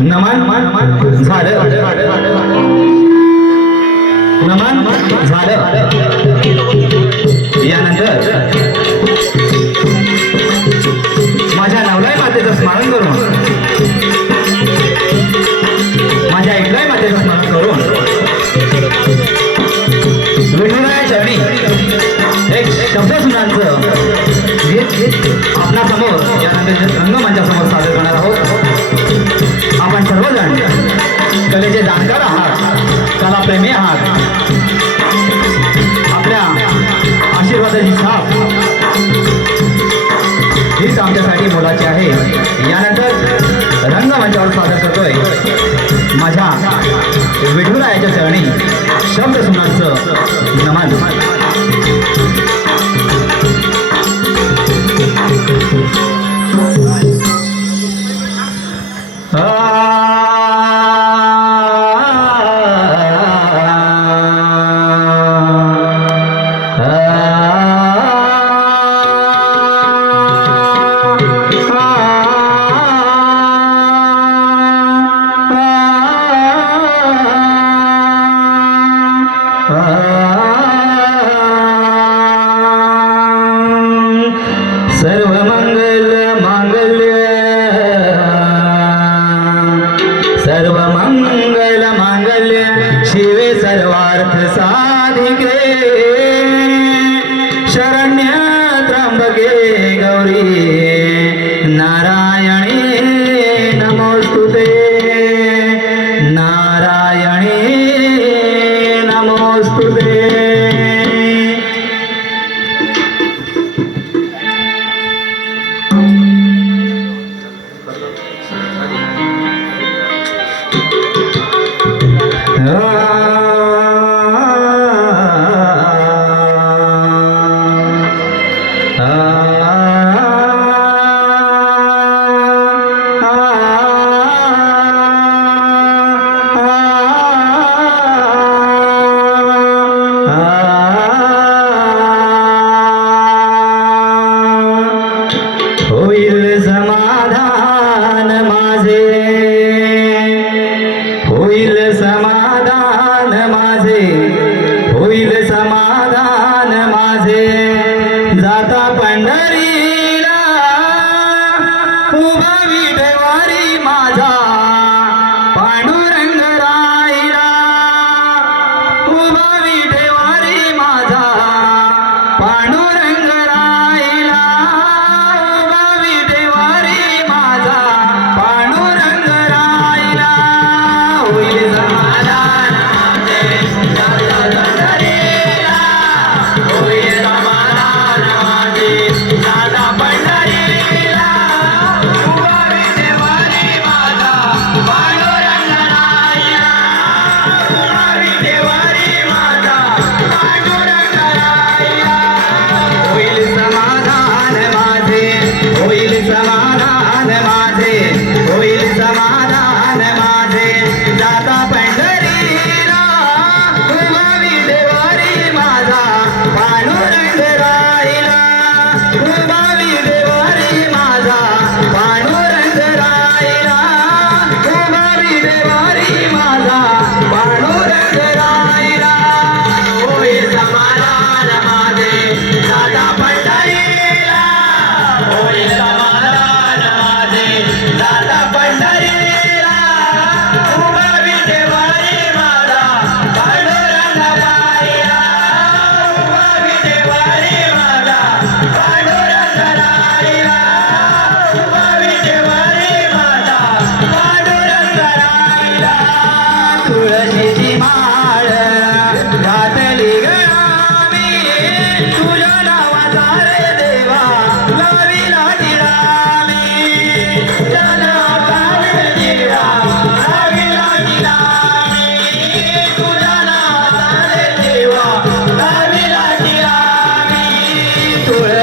नमन झालं. नमन झालं. यानंतर माझ्या नवलाय मातेचं स्मरण करून कामगार आहात चला प्रेमी आहात आपल्या आशीर्वादाची छाप. हीच आमच्यासाठी मोलाची आहे. यानंतर रंग रंगमंचावर सादर करतोय माझ्या विठुरायाच्या चरणी शब्द सुनांचं கோயில சமாதானமாசே.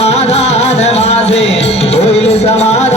समाधान माझे होईल समाधान